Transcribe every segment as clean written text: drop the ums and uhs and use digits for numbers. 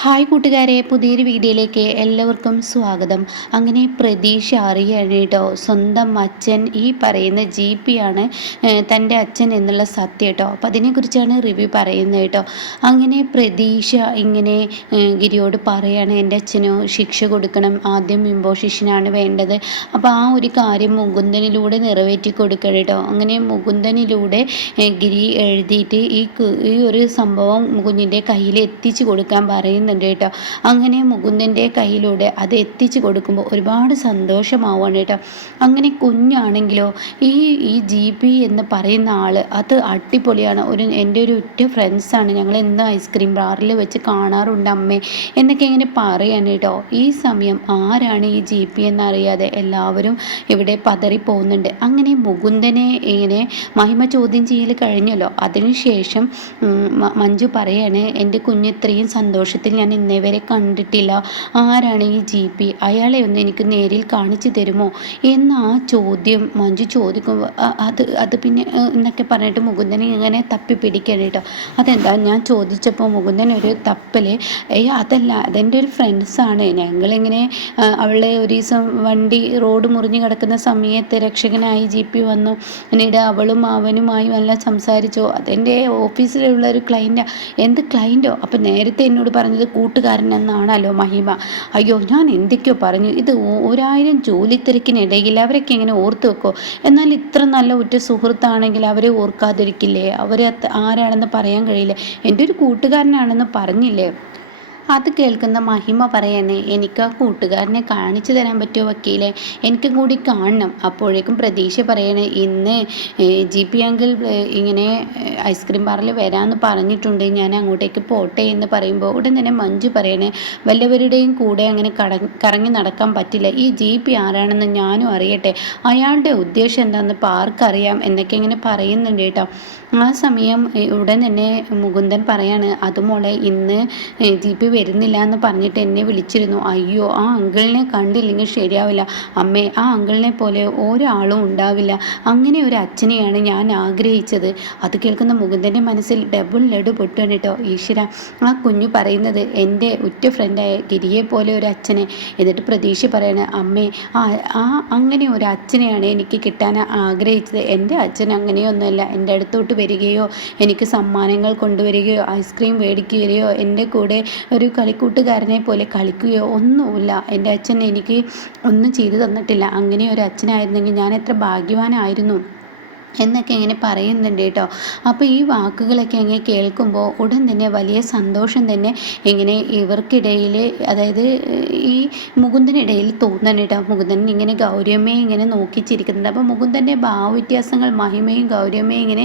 Hi കൂട്ടുകാരെ, പുതിയൊരു വീഡിയോയിലേക്ക് എല്ലാവർക്കും സ്വാഗതം. അങ്ങനെ പ്രതീക്ഷ അറിയാണ് കേട്ടോ, സ്വന്തം അച്ഛൻ ഈ പറയുന്ന GP ആണ് തൻ്റെ അച്ഛൻ എന്നുള്ള സത്യം കേട്ടോ. അപ്പോൾ അതിനെക്കുറിച്ചാണ് റിവ്യൂ പറയുന്നത് കേട്ടോ. അങ്ങനെ പ്രതീക്ഷ ഇങ്ങനെ ഗിരിയോട് പറയാണ്, എൻ്റെ അച്ഛനോ ശിക്ഷ കൊടുക്കണം, ആദ്യം ഇമ്പോസിഷനാണ് വേണ്ടത്. അപ്പോൾ ആ ഒരു കാര്യം മുകുന്ദനിലൂടെ നിറവേറ്റി കൊടുക്കണം കേട്ടോ. അങ്ങനെ മുകുന്ദനിലൂടെ ഗിരി എഴുതിയിട്ട് ഈ ഒരു സംഭവം കുഞ്ഞിൻ്റെ കയ്യിൽ എത്തിച്ചു കൊടുക്കാൻ പറയുന്നു കേട്ടോ. അങ്ങനെ മുകുന്ദൻ്റെ കയ്യിലൂടെ അത് എത്തിച്ചു കൊടുക്കുമ്പോൾ ഒരുപാട് സന്തോഷമാവാണ് കേട്ടോ. അങ്ങനെ കുഞ്ഞാണെങ്കിലോ ഈ GP എന്ന് പറയുന്ന ആൾ അത് അടിപൊളിയാണ്. എൻ്റെ ഒരു ഉറ്റ ഫ്രണ്ട്സാണ്, ഞങ്ങൾ എന്നും ഐസ്ക്രീം ബാറിൽ വെച്ച് കാണാറുണ്ട് അമ്മേ എന്നൊക്കെ ഇങ്ങനെ പറയാണ് കേട്ടോ. ഈ സമയം ആരാണ് ഈ GP എന്നറിയാതെ എല്ലാവരും ഇവിടെ പതറി പോകുന്നുണ്ട്. അങ്ങനെ മുകുന്ദനെ ഇങ്ങനെ മഹിമ ചോദ്യം ചെയ്യൽ കഴിഞ്ഞല്ലോ. അതിനുശേഷം മഞ്ജു പറയാണ്, എൻ്റെ കുഞ്ഞ് ഇത്രയും സന്തോഷത്തിൽ ഞാൻ ഇന്നേ വരെ കണ്ടിട്ടില്ല, ആരാണ് ഈ GP, അയാളെ ഒന്ന് എനിക്ക് നേരിൽ കാണിച്ചു തരുമോ എന്ന ആ ചോദ്യം മഞ്ജു ചോദിക്കുമ്പോൾ അത് പിന്നെ എന്നൊക്കെ പറഞ്ഞിട്ട് മുകുന്ദനെ ഇങ്ങനെ തപ്പി പിടിക്കണം കേട്ടോ. അതെന്താ ഞാൻ ചോദിച്ചപ്പോൾ മുകുന്ദൻ ഒരു തപ്പൽ, അതല്ല അതെൻ്റെ ഒരു ഫ്രണ്ട്സാണ്, ഞങ്ങളിങ്ങനെ അവളെ ഒരു ദിവസം വണ്ടി റോഡ് മുറിഞ്ഞ് കിടക്കുന്ന സമയത്ത് രക്ഷകനായി GP വന്നു, എന്നിട്ട് അവളും അവനുമായി എല്ലാം സംസാരിച്ചു, അതെൻ്റെ ഓഫീസിലുള്ള ഒരു ക്ലൈൻറ്റാണ്. എന്ത് ക്ലൈൻറ്റോ? അപ്പം നേരത്തെ എന്നോട് പറഞ്ഞത് കൂട്ടുകാരൻ എന്നാണല്ലോ മഹിമ. അയ്യോ, ഞാൻ എന്തൊക്കെയോ പറഞ്ഞു. ഇത് 1000 ജോലി തിരക്കിനിടയിൽ അവരൊക്കെ എങ്ങനെ ഓർത്ത് വെക്കോ? എന്നാൽ ഇത്ര നല്ല ഉറ്റ സുഹൃത്താണെങ്കിൽ അവരെ ഓർക്കാതിരിക്കില്ലേ? അവർ ആരാണെന്ന് പറയാൻ കഴിയില്ല. എൻ്റെ ഒരു കൂട്ടുകാരനാണെന്ന് പറഞ്ഞില്ലേ? അത് കേൾക്കുന്ന മഹിമ പറയാണ്, എനിക്ക് ആ കൂട്ടുകാരനെ കാണിച്ചു തരാൻ പറ്റുമോ വക്കീലെ, എനിക്കും കൂടി കാണണം. അപ്പോഴേക്കും പ്രതീക്ഷ പറയാണ്, ഇന്ന് GP അങ്കിൾ ഇങ്ങനെ ഐസ്ക്രീം ബാറിൽ വരാമെന്ന് പറഞ്ഞിട്ടുണ്ട്, ഞാൻ അങ്ങോട്ടേക്ക് പോട്ടെ എന്ന് പറയുമ്പോൾ ഉടൻ തന്നെ മഞ്ജു പറയണേ, വല്ലവരുടെയും കൂടെ അങ്ങനെ കറങ്ങി നടക്കാൻ പറ്റില്ല, ഈ GP ആരാണെന്ന് ഞാനും അറിയട്ടെ, അയാളുടെ ഉദ്ദേശം എന്താണെന്ന് ഇപ്പോൾ ആർക്കറിയാം എന്നൊക്കെ ഇങ്ങനെ പറയുന്നുണ്ട് കേട്ടോ. ആ സമയം ഉടൻ തന്നെ മുകുന്ദൻ പറയാണ്, അതുമോളെ ഇന്ന് GP വരുന്നില്ല എന്ന് പറഞ്ഞിട്ട് എന്നെ വിളിച്ചിരുന്നു. അയ്യോ, ആ അങ്കിളിനെ കണ്ടില്ലെങ്കിൽ ശരിയാവില്ല അമ്മേ, ആ അങ്കിളിനെ പോലെ ഒരാളും ഉണ്ടാവില്ല, അങ്ങനെ ഒരു അച്ഛനെയാണ് ഞാൻ ആഗ്രഹിച്ചത്. അത് കേൾക്കുന്ന മുകുന്ദൻ്റെ മനസ്സിൽ ഡബിൾ ലഡു പൊട്ടുകയാണ് കേട്ടോ. ഈശ്വര, ആ കുഞ്ഞു പറയുന്നത് എൻ്റെ ഉറ്റ ഫ്രണ്ടായ ഗിരിയെ പോലെ ഒരു അച്ഛനെ. എന്നിട്ട് പ്രതീക്ഷ പറയാണ്, അമ്മേ അങ്ങനെ ഒരു അച്ഛനെയാണ് എനിക്ക് കിട്ടാൻ ആഗ്രഹിച്ചത്. എൻ്റെ അച്ഛൻ അങ്ങനെയൊന്നുമല്ല, എൻ്റെ അടുത്തോട്ട് വരികയോ എനിക്ക് സമ്മാനങ്ങൾ കൊണ്ടുവരികയോ ഐസ്ക്രീം മേടിക്കുകയോ എൻ്റെ കൂടെ ഒരു കളിക്കൂട്ടുകാരനെ പോലെ കളിക്കുകയോ ഒന്നുമില്ല. എൻ്റെ അച്ഛൻ എനിക്ക് ഒന്നും ചെയ്തു തന്നിട്ടില്ല. അങ്ങനെ ഒരു അച്ഛനായിരുന്നെങ്കിൽ ഞാൻ എത്ര ഭാഗ്യവാനായിരുന്നു എന്നൊക്കെ ഇങ്ങനെ പറയുന്നുണ്ട് കേട്ടോ. അപ്പോൾ ഈ വാക്കുകളൊക്കെ ഇങ്ങനെ കേൾക്കുമ്പോൾ ഉടൻ തന്നെ വലിയ സന്തോഷം തന്നെ ഇങ്ങനെ ഇവർക്കിടയിൽ, അതായത് ഈ മുകുന്ദനിടയിൽ തോന്നണം കേട്ടോ. മുകുന്ദൻ ഇങ്ങനെ ഗൗരിയമ്മയെ ഇങ്ങനെ നോക്കിച്ചിരിക്കുന്നുണ്ട്. അപ്പോൾ മുകുന്ദൻ്റെ ഭാവവ്യത്യാസങ്ങൾ മഹിമയും ഗൗരിയമ്മയും ഇങ്ങനെ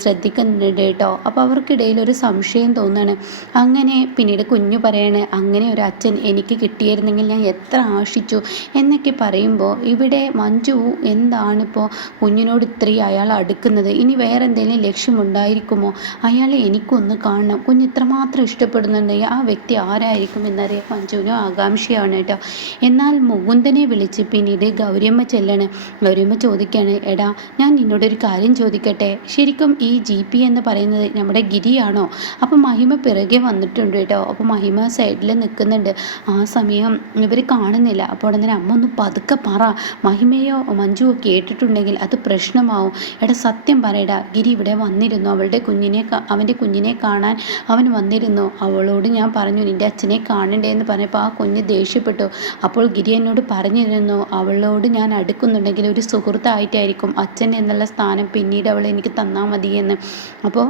ശ്രദ്ധിക്കുന്നുണ്ട് കേട്ടോ. അപ്പോൾ അവർക്കിടയിൽ ഒരു സംശയം തോന്നാണ്. അങ്ങനെ പിന്നീട് കുഞ്ഞു പറയാണ്, അങ്ങനെ ഒരു അച്ഛൻ എനിക്ക് കിട്ടിയിരുന്നെങ്കിൽ ഞാൻ എത്ര ആശിച്ചു എന്നൊക്കെ പറയുമ്പോൾ ഇവിടെ മഞ്ജു എന്താണിപ്പോൾ കുഞ്ഞിനോട് ഇത്രയും അയാൾ അടുക്കുന്നത്, ഇനി വേറെ എന്തെങ്കിലും ലക്ഷ്യമുണ്ടായിരിക്കുമോ, അയാളെ എനിക്കൊന്ന് കാണണം, കുഞ്ഞ് ഇത്രമാത്രം ഇഷ്ടപ്പെടുന്നുണ്ടെങ്കിൽ ആ വ്യക്തി ആരായിരിക്കും എന്നറിയാൻ മഞ്ജുവിനും ആകാംക്ഷയാണ് കേട്ടോ. എന്നാൽ മുകുന്ദനെ വിളിച്ച് പിന്നീട് ഗൗരിയമ്മ ചെല്ലാണ്. ഗൗരിയമ്മ ചോദിക്കുകയാണ്, എടാ ഞാൻ നിന്നോടൊരു കാര്യം ചോദിക്കട്ടെ, ശരിക്കും ഈ GP എന്ന് പറയുന്നത് നമ്മുടെ ഗിരിയാണോ? അപ്പം മഹിമ പിറകെ വന്നിട്ടുണ്ട് കേട്ടോ. അപ്പോൾ മഹിമ സൈഡിൽ നിൽക്കുന്നുണ്ട്. ആ സമയം ഇവർ കാണുന്നില്ല. അപ്പോൾ ഉടനെ അമ്മ ഒന്ന് പതുക്കെ പറ, മഹിമയോ മഞ്ജുവോ കേട്ടിട്ടുണ്ടെങ്കിൽ അത് പ്രശ്നമാവും. എടാ സത്യം പറയടാ, ഗിരി ഇവിടെ വന്നിരുന്നു, അവൻ്റെ കുഞ്ഞിനെ കാണാൻ അവൻ വന്നിരുന്നു. അവളോട് ഞാൻ പറഞ്ഞു നിൻ്റെ അച്ഛനെ കാണണ്ടേ എന്ന് പറഞ്ഞപ്പോൾ ആ കുഞ്ഞ് ദേഷ്യപ്പെട്ടു. അപ്പോൾ ഗിരി എന്നോട് പറഞ്ഞിരുന്നു, അവളോട് ഞാൻ അടുക്കുന്നുണ്ടെങ്കിൽ ഒരു സുഹൃത്തായിട്ടായിരിക്കും, അച്ഛൻ എന്നുള്ള സ്ഥാനം പിന്നീട് അവൾ എനിക്ക് തന്നാൽ മതിയെന്ന്. അപ്പോൾ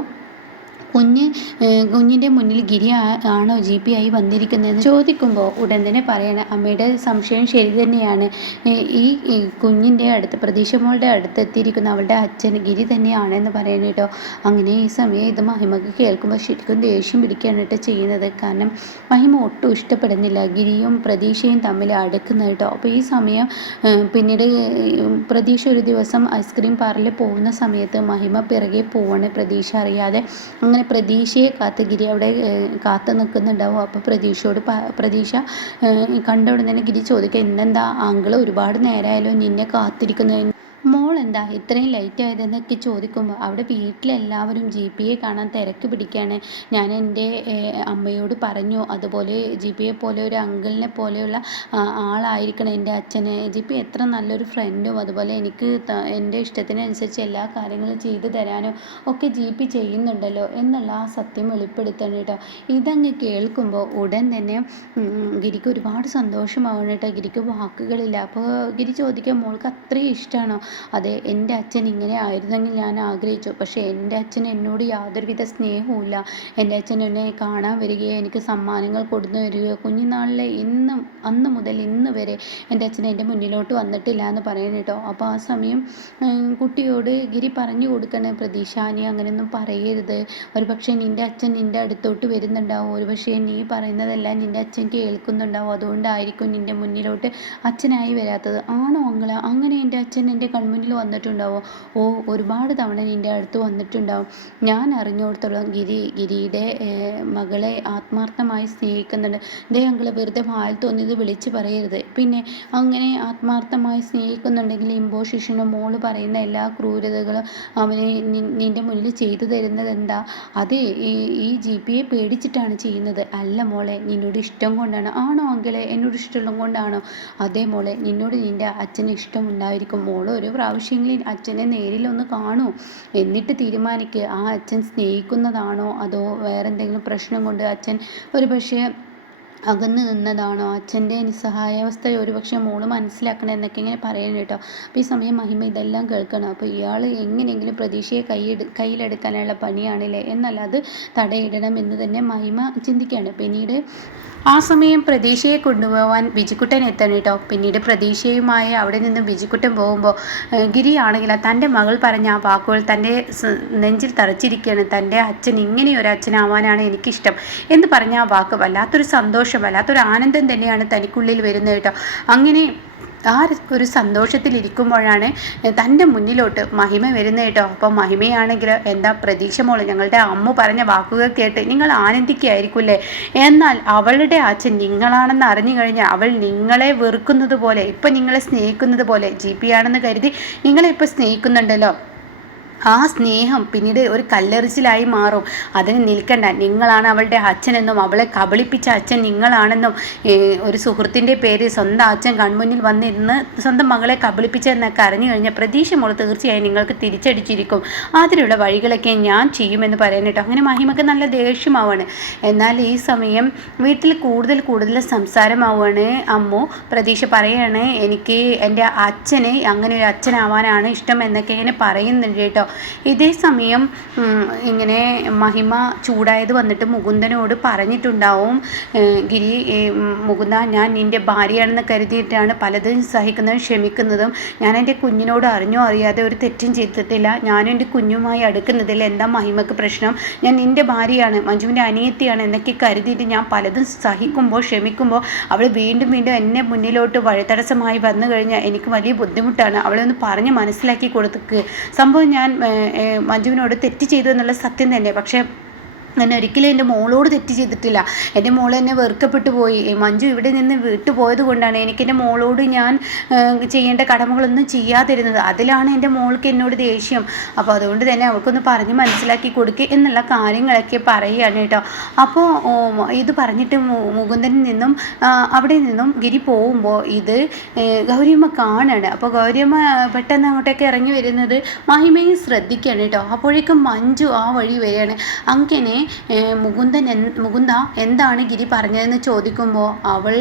കുഞ്ഞിൻ്റെ മുന്നിൽ ഗിരി ആണോ GP ആയി വന്നിരിക്കുന്നതെന്ന് ചോദിക്കുമ്പോൾ ഉടൻ തന്നെ പറയണം, അമ്മയുടെ സംശയം ശരി തന്നെയാണ്, ഈ കുഞ്ഞിൻ്റെ അടുത്ത് പ്രതീക്ഷമോളുടെ അടുത്ത് എത്തിയിരിക്കുന്ന അവളുടെ അച്ഛൻ ഗിരി തന്നെയാണെന്ന് പറയുന്നത് കേട്ടോ. അങ്ങനെ ഈ സമയം ഇത് മഹിമക്ക് കേൾക്കുമ്പോൾ ശരിക്കും ദേഷ്യം പിടിക്കുകയാണ് കേട്ടോ ചെയ്യുന്നത്. കാരണം മഹിമ ഒട്ടും ഇഷ്ടപ്പെടുന്നില്ല ഗിരിയും പ്രതീക്ഷയും തമ്മിൽ അടുക്കുന്നത് കേട്ടോ. അപ്പോൾ ഈ സമയം പിന്നീട് പ്രതീക്ഷ ഒരു ദിവസം ഐസ്ക്രീം പാർലറിൽ പോകുന്ന സമയത്ത് മഹിമ പിറകെ പോവാണ്, പ്രതീക്ഷ അറിയാതെ. അങ്ങനെ പ്രതീക്ഷയെ കാത്ത് ഗിരി അവിടെ കാത്തു നിൽക്കുന്നുണ്ടാവും. അപ്പോൾ പ്രതീക്ഷ കണ്ട ഉടനെ തന്നെ ഗിരി ചോദിക്കുക, ഇന്നെന്താ അങ്കിൾ ഒരുപാട് നേരമായാലോ നിന്നെ കാത്തിരിക്കുന്നത്, മോൾ എന്താ ഇത്രയും ലേറ്റ് ആയതെന്നൊക്കെ ചോദിക്കുമ്പോൾ അവിടെ വീട്ടിലെല്ലാവരും GPയെ കാണാൻ തിരക്ക് പിടിക്കുകയാണ്. ഞാൻ എൻ്റെ അമ്മയോട് പറഞ്ഞു, അതുപോലെ GPയെ പോലെ ഒരു അങ്കിളിനെ പോലെയുള്ള ആളായിരിക്കണം എൻ്റെ അച്ഛന്. GP എത്ര നല്ലൊരു ഫ്രണ്ടും അതുപോലെ എനിക്ക് എൻ്റെ ഇഷ്ടത്തിനനുസരിച്ച് എല്ലാ കാര്യങ്ങളും ചെയ്തു തരാനും ഒക്കെ GP ചെയ്യുന്നുണ്ടല്ലോ എന്നുള്ള ആ സത്യം വെളിപ്പെടുത്തണം കേട്ടോ. ഇതങ്ങ് കേൾക്കുമ്പോൾ ഉടൻ തന്നെ ഗിരിക്ക് ഒരുപാട് സന്തോഷമാവണം കേട്ടോ. ഗിരിക്ക് വാക്കുകളില്ല. അപ്പോൾ ഗിരി ചോദിക്കുക, മോൾക്ക് അത്രയും ഇഷ്ടമാണോ? അതെ, എൻ്റെ അച്ഛൻ ഇങ്ങനെ ആയിരുന്നെങ്കിൽ ഞാൻ ആഗ്രഹിച്ചു. പക്ഷേ എൻ്റെ അച്ഛൻ എന്നോട് യാതൊരുവിധ സ്നേഹവുമില്ല. എൻ്റെ അച്ഛൻ എന്നെ കാണാൻ വരികയോ എനിക്ക് സമ്മാനങ്ങൾ കൊടുന്നു വരികയോ കുഞ്ഞുനാളിലെ അന്ന് മുതൽ ഇന്ന് വരെ എൻ്റെ അച്ഛൻ എൻ്റെ മുന്നിലോട്ട് വന്നിട്ടില്ല എന്ന് പറയണം കേട്ടോ. അപ്പോൾ ആ സമയം കുട്ടിയോട് ഗിരി പറഞ്ഞു കൊടുക്കണേ, പ്രതീക്ഷ നീ അങ്ങനെയൊന്നും പറയരുത്. ഒരു പക്ഷേ നിൻ്റെ അച്ഛൻ നിൻ്റെ അടുത്തോട്ട് വരുന്നുണ്ടാവും. ഒരു പക്ഷേ നീ പറയുന്നതെല്ലാം നിൻ്റെ അച്ഛൻ കേൾക്കുന്നുണ്ടാവും. അതുകൊണ്ടായിരിക്കും നിൻ്റെ മുന്നിലോട്ട് അച്ഛനായി വരാത്തത്. ആണോ അങ്ങളെ? അങ്ങനെ എൻ്റെ അച്ഛൻ എൻ്റെ കൺമുന്നിൽ വന്നിട്ടുണ്ടാവോ? ഓ, ഒരുപാട് തവണ നിൻ്റെ അടുത്ത് വന്നിട്ടുണ്ടാവും. ഞാൻ അറിഞ്ഞോടത്തോളം ഗിരിയുടെ മകളെ ആത്മാർത്ഥമായി സ്നേഹിക്കുന്നുണ്ട്. ദേ അങ്ങളെ വെറുതെ വായിൽ തോന്നിയത് വിളിച്ച് പറയരുത്. പിന്നെ അങ്ങനെ ആത്മാർത്ഥമായി സ്നേഹിക്കുന്നുണ്ടെങ്കിൽ ഇമ്പോസിഷനും മോള് പറയുന്ന എല്ലാ ക്രൂരതകളും അവന് നിൻ്റെ മുന്നിൽ ചെയ്തു തരുന്നത് എന്താ? അതെ, ഈ GPയെ പേടിച്ചിട്ടാണ് ചെയ്യുന്നത്. അല്ല മോളെ, നിന്നോട് ഇഷ്ടം കൊണ്ടാണ്. ആണോ അങ്കിളെ? എന്നോട് ഇഷ്ടമുള്ളത് കൊണ്ടാണോ? അതേ മോളെ, നിന്നോട് നിൻ്റെ അച്ഛന് ഇഷ്ടമുണ്ടായിരിക്കും. മോള് ഒരു പ്രാവശ്യങ്ങളിൽ അച്ഛനെ നേരിലൊന്ന് കാണൂ. എന്നിട്ട് തീരുമാനിക്കുക, ആ അച്ഛൻ സ്നേഹിക്കുന്നതാണോ അതോ വേറെന്തെങ്കിലും പ്രശ്നം കൊണ്ട് അച്ഛൻ ഒരു പക്ഷേ അകന്ന് നിന്നതാണോ? അച്ഛൻ്റെ നിസ്സഹായാവസ്ഥ ഒരുപക്ഷെ മോള് മനസ്സിലാക്കണം എന്നൊക്കെ ഇങ്ങനെ പറയണം കേട്ടോ. അപ്പോൾ ഈ സമയം മഹിമ ഇതെല്ലാം കേൾക്കണം. അപ്പോൾ ഇയാൾ എങ്ങനെയെങ്കിലും പ്രതീക്ഷയെ കയ്യിലെടുക്കാനുള്ള പണിയാണല്ലേ, എന്നാൽ അത് തടയിടണം എന്ന് തന്നെ മഹിമ ചിന്തിക്കുകയാണ്. പിന്നീട് ആ സമയം പ്രതീക്ഷയെ കൊണ്ടുപോകാൻ വിജിക്കുട്ടൻ എത്തണം കേട്ടോ. പിന്നീട് പ്രതീക്ഷയുമായി അവിടെ നിന്ന് വിജിക്കുട്ടൻ പോകുമ്പോൾ ഗിരിയാണെങ്കിൽ തൻ്റെ മകൾ പറഞ്ഞ ആ വാക്കുകൾ തൻ്റെ നെഞ്ചിൽ തറച്ചിരിക്കുകയാണ്. തൻ്റെ അച്ഛൻ ഇങ്ങനെയൊരു അച്ഛനാവാനാണ് എനിക്കിഷ്ടം എന്ന് പറഞ്ഞ ആ വാക്ക് വല്ലാത്തൊരു സന്തോഷം, വല്ലാത്തൊരു ആനന്ദം തന്നെയാണ് തനിക്കുള്ളിൽ വരുന്നത് കേട്ടോ. അങ്ങനെ ആ ഒരു സന്തോഷത്തിലിരിക്കുമ്പോഴാണ് തൻ്റെ മുന്നിലോട്ട് മഹിമ വരുന്നത് കേട്ടോ. അപ്പോൾ മഹിമയാണെങ്കിൽ, എന്താ പ്രതീക്ഷ മോള്, ഞങ്ങളുടെ അമ്മ പറഞ്ഞ വാക്കുകൾ കേട്ട് നിങ്ങൾ ആനന്ദിക്കുകയായിരിക്കുമല്ലേ? എന്നാൽ അവളുടെ അച്ഛൻ നിങ്ങളാണെന്ന് അറിഞ്ഞു കഴിഞ്ഞാൽ അവൾ നിങ്ങളെ വെറുക്കുന്നത് പോലെ, ഇപ്പം നിങ്ങളെ സ്നേഹിക്കുന്നത് പോലെ, GP ആണെന്ന് കരുതി നിങ്ങളെ ഇപ്പോൾ സ്നേഹിക്കുന്നുണ്ടല്ലോ. ആ സ്നേഹം പിന്നീട് ഒരു കല്ലെറിച്ചിലായി മാറും. അതിന് നിൽക്കണ്ട, നിങ്ങളാണ് അവളുടെ അച്ഛനെന്നും അവളെ കബളിപ്പിച്ച അച്ഛൻ നിങ്ങളാണെന്നും ഒരു സുഹൃത്തിൻ്റെ പേര് സ്വന്തം അച്ഛൻ കൺമുന്നിൽ വന്നിരുന്ന് സ്വന്തം മകളെ കബളിപ്പിച്ചെന്നൊക്കെ അറിഞ്ഞു കഴിഞ്ഞാൽ പ്രതീക്ഷ മോള് തീർച്ചയായും നിങ്ങൾക്ക് തിരിച്ചടിച്ചിരിക്കും. അതിലുള്ള വഴികളൊക്കെ ഞാൻ ചെയ്യുമെന്ന് പറയാനിട്ടോ. അങ്ങനെ മഹിമക്ക് നല്ല ദേഷ്യമാവാണ്. എന്നാൽ ഈ സമയം വീട്ടിൽ കൂടുതൽ സംസാരമാവുകയാണ്. അമ്മു പ്രതീക്ഷ പറയാണ്, എനിക്ക് എൻ്റെ അച്ഛന് അങ്ങനെ ഒരു അച്ഛനാവാനാണ് ഇഷ്ടം എന്നൊക്കെ ഇങ്ങനെ പറയുന്നുണ്ട് കേട്ടോ. ഇതേ സമയം ഇങ്ങനെ മഹിമ ചൂടായത് വന്നിട്ട് മുകുന്ദനോട് പറഞ്ഞിട്ടുണ്ടാവും, ഗിരി മുകുന്ദ, ഞാൻ നിൻ്റെ ഭാര്യയാണെന്ന് കരുതിയിട്ടാണ് പലതും സഹിക്കുന്നതും ക്ഷമിക്കുന്നതും. ഞാൻ എൻ്റെ കുഞ്ഞിനോട് അറിഞ്ഞോ അറിയാതെ ഒരു തെറ്റും ചെയ്തിട്ടില്ല. ഞാനും എൻ്റെ കുഞ്ഞുമായി അടുക്കുന്നതിൽ എന്താ മഹിമക്ക് പ്രശ്നം? ഞാൻ നിൻ്റെ ഭാര്യയാണ്, മഞ്ജുവിൻ്റെ അനിയത്തിയാണ് എന്നൊക്കെ കരുതിയിട്ട് ഞാൻ പലതും സഹിക്കുമ്പോൾ ക്ഷമിക്കുമ്പോൾ അവൾ വീണ്ടും എന്നെ മുന്നിലോട്ട് വഴിതടസ്സമായി വന്നു കഴിഞ്ഞാൽ എനിക്ക് വലിയ ബുദ്ധിമുട്ടാണ്. അവളെ ഒന്ന് പറഞ്ഞ് മനസ്സിലാക്കി കൊടുത്തേക്ക്. സംഭവം ഞാൻ മഞ്ജുവിനോട് തെറ്റ് ചെയ്തു എന്നുള്ള സത്യം തന്നെ. പക്ഷേ ഞാൻ ഒരിക്കലും എൻ്റെ മോളോട് തെറ്റ് ചെയ്തിട്ടില്ല. എൻ്റെ മോൾ എന്നെ വെറുക്കപ്പെട്ടു പോയി. മഞ്ജു ഇവിടെ നിന്ന് വിട്ടുപോയത് കൊണ്ടാണ് എനിക്കെൻ്റെ മോളോട് ഞാൻ ചെയ്യേണ്ട കടമകളൊന്നും ചെയ്യാതിരുന്നത്. അതിലാണ് എൻ്റെ മോൾക്ക് എന്നോട് ദേഷ്യം. അപ്പോൾ അതുകൊണ്ട് തന്നെ അവൾക്കൊന്ന് പറഞ്ഞ് മനസ്സിലാക്കി കൊടുക്കുക എന്നുള്ള കാര്യങ്ങളൊക്കെ പറയുകയാണ് കേട്ടോ. അപ്പോൾ ഇത് പറഞ്ഞിട്ട് മുകുന്ദനിൽ നിന്നും അവിടെ നിന്നും ഗിരി പോകുമ്പോൾ ഇത് ഗൗരിയമ്മ കാണാണ്. അപ്പോൾ ഗൗരിയമ്മ പെട്ടെന്ന് അങ്ങോട്ടേക്ക് ഇറങ്ങി വരുന്നത് മഹിമയും ശ്രദ്ധിക്കുകയാണ് കേട്ടോ. അപ്പോഴേക്കും മഞ്ജു ആ വഴി വരികയാണ്. അങ്ങനെ മുകുന്ദ എന്താണ് ഗിരി പറഞ്ഞതെന്ന് ചോദിക്കുമ്പോൾ അവൻ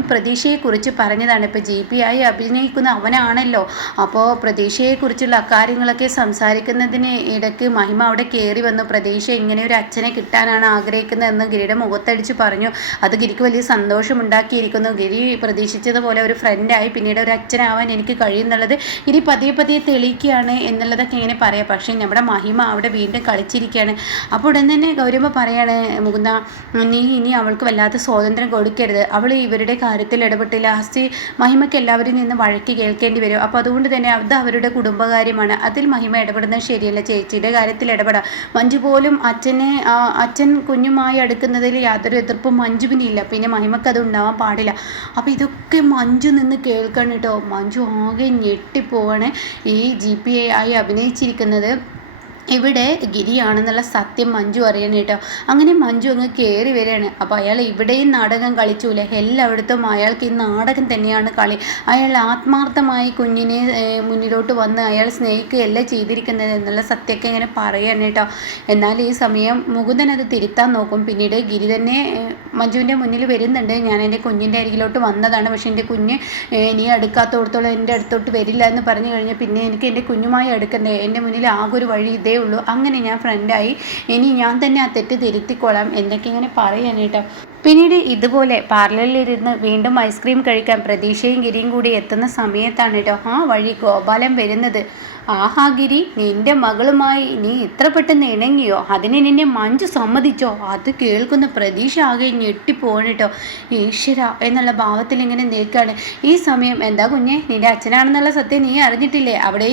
പ്രതീക്ഷയെക്കുറിച്ച് പറഞ്ഞതാണ്. ഇപ്പോൾ GP ആയി അഭിനയിക്കുന്ന അവനാണല്ലോ. അപ്പോൾ പ്രതീക്ഷയെക്കുറിച്ചുള്ള അക്കാര്യങ്ങളൊക്കെ സംസാരിക്കുന്നതിന് ഇടയ്ക്ക് മഹിമ അവിടെ കയറി വന്നു. പ്രതീക്ഷ ഇങ്ങനെ ഒരു അച്ഛനെ കിട്ടാനാണ് ആഗ്രഹിക്കുന്നതെന്ന് ഗിരിയുടെ മുഖത്തടിച്ച് പറഞ്ഞു. അത് ഗിരിക്ക് വലിയ സന്തോഷമുണ്ടാക്കിയിരിക്കുന്നു. ഗിരി പ്രതീക്ഷിച്ചതുപോലെ ഒരു ഫ്രണ്ടായി പിന്നീട് ഒരു അച്ഛനാവാൻ എനിക്ക് കഴിയുന്നുള്ളത് ഗിരി പതിയെ തെളിയിക്കുകയാണ് എന്നുള്ളതൊക്കെ ഇങ്ങനെ പറയാം. പക്ഷേ നമ്മുടെ മഹിമ അവിടെ വീണ്ടും കളിച്ചിരിക്കുക. ചോദിക്കുകയാണ്. അപ്പോൾ ഉടൻ തന്നെ ഗൗരമ്മ പറയാണ്, മുകുന്ദ നീ ഇനി അവൾക്ക് വല്ലാത്ത സ്വാതന്ത്ര്യം കൊടുക്കരുത്. അവൾ ഇവരുടെ കാര്യത്തിൽ ഇടപെട്ട് ലാസ്റ്റ് മഹിമയ്ക്ക് എല്ലാവരും നിന്ന് വഴക്ക് കേൾക്കേണ്ടി വരും. അപ്പോൾ അതുകൊണ്ട് തന്നെ അത് അവരുടെ കുടുംബകാര്യമാണ്, അതിൽ മഹിമ ഇടപെടുന്നത് ശരിയല്ല. ചേച്ചിയുടെ കാര്യത്തിൽ ഇടപെടാം. മഞ്ജു പോലും അച്ഛൻ കുഞ്ഞുമായി അടുക്കുന്നതിൽ യാതൊരു എതിർപ്പും മഞ്ജുവിനില്ല. പിന്നെ മഹിമക്ക് അത് ഉണ്ടാവാൻ പാടില്ല. അപ്പോൾ ഇതൊക്കെ മഞ്ജു നിന്ന് കേൾക്കണം കേട്ടോ. മഞ്ജു ആകെ ഞെട്ടിപ്പോവാണ്. ഈ GP ആയി അഭിനയിച്ചിരിക്കുന്നത് ഇവിടെ ഗിരിയാണെന്നുള്ള സത്യം മഞ്ജു അറിയണം കേട്ടോ. അങ്ങനെ മഞ്ജു അങ്ങ് കയറി വരികയാണ്. അപ്പോൾ അയാൾ ഇവിടെയും നാടകം കളിച്ചൂലേ, എല്ലായിടത്തും അയാൾക്ക് ഈ നാടകം തന്നെയാണ് കളി. അയാൾ ആത്മാർത്ഥമായി കുഞ്ഞിനെ മുന്നിലോട്ട് വന്ന് അയാൾ സ്നേഹിക്കുകയല്ല ചെയ്തിരിക്കുന്നത് എന്നുള്ള സത്യമൊക്കെ ഇങ്ങനെ പറയാണ് കേട്ടോ. എന്നാൽ ഈ സമയം മുകുന്ദൻ അത് തിരുത്താൻ നോക്കും. പിന്നീട് ഗിരി തന്നെ മഞ്ജുവിൻ്റെ മുന്നിൽ വരുന്നുണ്ട്. ഞാൻ എൻ്റെ കുഞ്ഞിൻ്റെ അരികിലോട്ട് വന്നതാണ്, പക്ഷേ എൻ്റെ കുഞ്ഞ് നീ അടുക്കാത്തോടത്തോളം എൻ്റെ അടുത്തോട്ട് വരില്ല എന്ന് പറഞ്ഞു കഴിഞ്ഞാൽ പിന്നെ എനിക്ക് എൻ്റെ കുഞ്ഞുമായി അടുക്കണ്ടേ. എൻ്റെ മുന്നിൽ ആകെ ഒരു വഴി ഇതേ ഉള്ളൂ. അങ്ങനെ ഞാൻ ഫ്രണ്ടായി, ഇനി ഞാൻ തന്നെ ആ തെറ്റ് തിരുത്തിക്കോളാം എന്നൊക്കെ ഇങ്ങനെ പറയാൻ കേട്ടോ. പിന്നീട് ഇതുപോലെ പാർലറിലിരുന്ന് വീണ്ടും ഐസ്ക്രീം കഴിക്കാൻ പ്രതീക്ഷയും ഗിരിയും കൂടി എത്തുന്ന സമയത്താണ് കേട്ടോ ആ വഴി ഗോപാലൻ വരുന്നത്. ആഹാ ഗിരി, നിന്റെ മകളുമായി നീ ഇത്ര പെട്ടെന്ന് ഇണങ്ങിയോ? അതിന് നിന്നെ മഞ്ജു സമ്മതിച്ചോ? അത് കേൾക്കുന്ന പ്രതീക്ഷ ആകെ ഞെട്ടിപ്പോണ് കേട്ടോ. ഈശ്വര എന്നുള്ള ഭാവത്തിൽ ഇങ്ങനെ നിൽക്കുകയാണ്. ഈ സമയം എന്താ കുഞ്ഞെ, നിന്റെ അച്ഛനാണെന്നുള്ള സത്യം നീ അറിഞ്ഞിട്ടില്ലേ? അവിടെ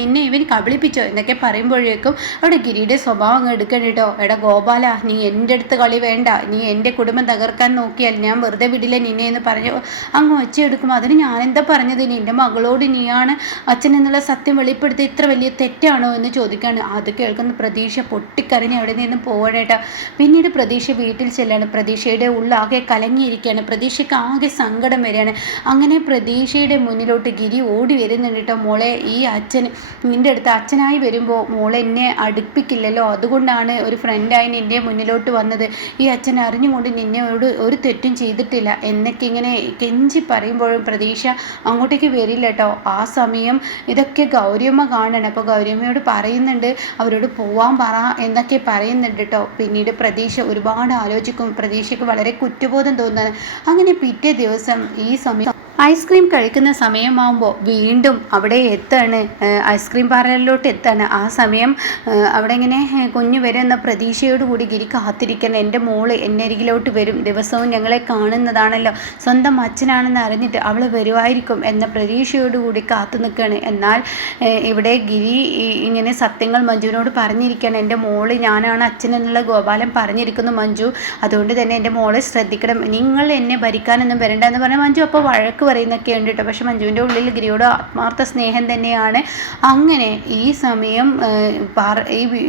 നിന്നെ ഇവൻ കബളിപ്പിച്ചോ എന്നൊക്കെ പറയുമ്പോഴേക്കും അവിടെ ഗിരിയുടെ സ്വഭാവം അങ്ങ് എടുക്കണം കേട്ടോ. എടാ ഗോപാല, നീ എൻ്റെ അടുത്ത് കളി വേണ്ട. നീ എൻ്റെ കുടുംബം തകർക്കാൻ നോക്കിയാൽ ഞാൻ വെറുതെ വിടില്ല നിന്നെ എന്ന് പറഞ്ഞു അങ്ങ് ഒച്ചയെടുക്കും. അതിന് ഞാനെന്താ പറഞ്ഞത്? നിന്റെ മകളോട് നീയാണ് അച്ഛൻ എന്നുള്ള സത്യം വെളിപ്പെടുത്തി ഇത്ര വലിയ തെറ്റാണോ എന്ന് ചോദിക്കാണ്. അത് കേൾക്കുന്ന പ്രതീക്ഷ പൊട്ടിക്കരഞ്ഞ് അവിടെ നിന്ന് പോവാണേട്ടാ. പിന്നീട് പ്രതീക്ഷ വീട്ടിൽ ചെല്ലാണ്. പ്രതീക്ഷയുടെ ഉള്ളാകെ കലങ്ങിയിരിക്കുകയാണ്. പ്രതീക്ഷയ്ക്ക് ആകെ സങ്കടം വരികയാണ്. അങ്ങനെ പ്രതീക്ഷയുടെ മുന്നിലോട്ട് ഗിരി ഓടി വരുന്നുണ്ട് കേട്ടോ. മോളെ, ഈ അച്ഛൻ നിൻ്റെ അടുത്ത് അച്ഛനായി വരുമ്പോൾ മോളെ എന്നെ അടുപ്പിക്കില്ലല്ലോ, അതുകൊണ്ടാണ് ഒരു ഫ്രണ്ടായി നിൻ്റെ മുന്നിലോട്ട് വന്നത്. ഈ അച്ഛൻ അറിഞ്ഞുകൊണ്ട് നിന്നോട് ഒരു തെറ്റും ചെയ്തിട്ടില്ല എന്നൊക്കെ ഇങ്ങനെ കെഞ്ചി പറയുമ്പോഴും പ്രതീക്ഷ അങ്ങോട്ടേക്ക് വരില്ല കേട്ടോ. ആ സമയം ഇതൊക്കെ ഗൗരിയമ്മ കാണണം. അപ്പോൾ ഗൗരിയമ്മയോട് പറയുന്നുണ്ട് അവരോട് പോവാൻ പറ എന്നൊക്കെ പറയുന്നുണ്ട് കേട്ടോ. പിന്നീട് പ്രതീക്ഷ ഒരുപാട് ആലോചിക്കും. പ്രതീക്ഷയ്ക്ക് വളരെ കുറ്റബോധം തോന്നുന്നത്. അങ്ങനെ പിറ്റേ ദിവസം ഈ സമയം ഐസ്ക്രീം കഴിക്കുന്ന സമയമാകുമ്പോൾ വീണ്ടും അവിടെ എത്താണ്, ഐസ്ക്രീം പാർലറിലോട്ട് എത്താണ്. ആ സമയം അവിടെ ഇങ്ങനെ കുഞ്ഞ് വരുന്ന പ്രതീക്ഷയോടുകൂടി ഗിരി കാത്തിരിക്കണം. എൻ്റെ മോള് എന്നെ അരികിലോട്ട് വരും, ദിവസവും ഞങ്ങളെ കാണുന്നതാണല്ലോ, സ്വന്തം അച്ഛനാണെന്ന് അറിഞ്ഞിട്ട് അവൾ വരുമായിരിക്കും എന്ന പ്രതീക്ഷയോടുകൂടി കാത്തു നിൽക്കുകയാണ്. എന്നാൽ ഇവിടെ ഗിരി ഇങ്ങനെ സത്യങ്ങൾ മഞ്ജുവിനോട് പറഞ്ഞിരിക്കുകയാണ്. എൻ്റെ മോള് ഞാനാണ് അച്ഛൻ എന്നുള്ള ഗോപാലൻ പറഞ്ഞിരിക്കുന്നു മഞ്ജു, അതുകൊണ്ട് തന്നെ എൻ്റെ മോളെ ശ്രദ്ധിക്കണം, നിങ്ങൾ എന്നെ ഭരിക്കാനൊന്നും വരണ്ട എന്ന് പറഞ്ഞാൽ മഞ്ജു അപ്പോൾ വഴക്ക് പറയുന്നൊക്കെ ഉണ്ട് കേട്ടോ. പക്ഷെ മഞ്ജുവിൻ്റെ ഉള്ളിൽ ഗിരിയോട് ആത്മാർത്ഥ സ്നേഹം തന്നെയാണ്. അങ്ങനെ ഈ സമയം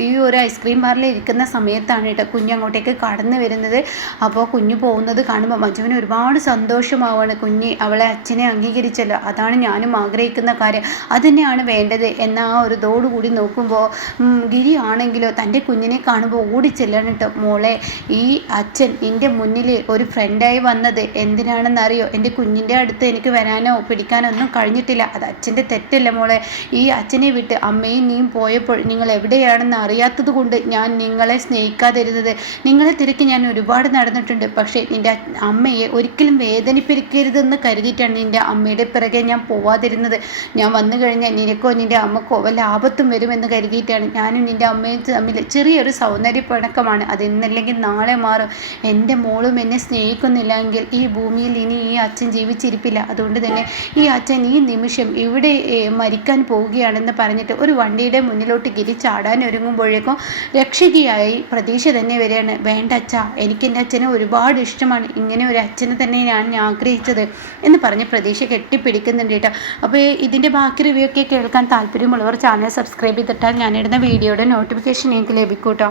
ഈ ഒരു ഐസ്ക്രീം ബാറിൽ ഇരിക്കുന്ന സമയത്താണ് കേട്ടോ കുഞ്ഞ് അങ്ങോട്ടേക്ക് കടന്നു വരുന്നത്. അപ്പോൾ കുഞ്ഞ് പോകുന്നത് കാണുമ്പോൾ മഞ്ജുവിന് ഒരുപാട് സന്തോഷമാവാണ്. കുഞ്ഞ് അവളെ അച്ഛനെ അംഗീകരിച്ചല്ലോ, അതാണ് ഞാനും ആഗ്രഹിക്കുന്ന കാര്യം, അതുതന്നെയാണ് വേണ്ടത് എന്ന ആ ഒരു ഇതോടുകൂടി നോക്കുമ്പോൾ ഗിരി ആണെങ്കിലോ തൻ്റെ കുഞ്ഞിനെ കാണുമ്പോൾ ഓടിച്ചെല്ലാണ് കേട്ടോ. മോളെ, ഈ അച്ഛൻ എൻ്റെ മുന്നിൽ ഒരു ഫ്രണ്ടായി വന്നത് എന്തിനാണെന്നറിയോ? എൻ്റെ കുഞ്ഞിൻ്റെ അടുത്ത് എനിക്ക് വരാനോ പിടിക്കാനോ ഒന്നും കഴിഞ്ഞിട്ടില്ല. അത് അച്ഛൻ്റെ തെറ്റല്ല മോളെ. ഈ അച്ഛനെ വിട്ട് അമ്മയും നീയും പോയപ്പോൾ നിങ്ങൾ എവിടെയാണെന്ന് അറിയാത്തത് കൊണ്ട് ഞാൻ നിങ്ങളെ സ്നേഹിക്കാതിരുന്നത്. നിങ്ങളെ തിരക്കി ഞാൻ ഒരുപാട് നടന്നിട്ടുണ്ട്. പക്ഷേ നിൻ്റെ അമ്മയെ ഒരിക്കലും വേദനിപ്പിക്കരുതെന്ന് കരുതിയിട്ടാണ് നിൻ്റെ അമ്മയുടെ പിറകെ ഞാൻ പോവാതിരുന്നത്. ഞാൻ വന്നു കഴിഞ്ഞാൽ നിനക്കോ നിൻ്റെ അമ്മക്കോ വല്ല ആപത്തും വരുമെന്ന് കരുതിയിട്ടാണ്. ഞാനും നിൻ്റെ അമ്മയും തമ്മിൽ ചെറിയൊരു സൗന്ദര്യ പിണക്കമാണ്, അത് ഇന്നല്ലെങ്കിൽ നാളെ മാറും. എൻ്റെ മോളും എന്നെ സ്നേഹിക്കുന്നില്ല എങ്കിൽ ഈ ഭൂമിയിൽ ഇനി ഈ അച്ഛൻ ജീവിച്ചിരിപ്പില്ല. അതുകൊണ്ട് തന്നെ ഈ അച്ഛൻ ഈ നിമിഷം ഇവിടെ മരിക്കാൻ പോവുകയാണെന്ന് പറഞ്ഞിട്ട് ഒരു വണ്ടിയുടെ മുന്നിലോട്ട് ഗിരി ചാടാൻ ഒരുങ്ങുമ്പോഴേക്കും രക്ഷകിയായി പ്രതീക്ഷ തന്നെ വരികയാണ്. വേണ്ട അച്ഛാ, എനിക്ക് എൻ്റെ അച്ഛനെ ഒരുപാട് ഇഷ്ടമാണ്, ഇങ്ങനെ ഒരു അച്ഛനെ തന്നെ ഞാൻ ആഗ്രഹിച്ചത് എന്ന് പറഞ്ഞ് പ്രതീക്ഷ കെട്ടിപ്പിടിക്കുന്നുണ്ട് കേട്ടോ. അപ്പോൾ ഇതിൻ്റെ ബാക്കി റിവ്യൂ ഒക്കെ കേൾക്കാൻ താല്പര്യമുള്ളവർ ചാനൽ സബ്സ്ക്രൈബ് ചെയ്തിട്ടാൽ ഞാനിടുന്ന വീഡിയോയുടെ നോട്ടിഫിക്കേഷൻ നിങ്ങൾക്ക് ലഭിക്കും കേട്ടോ.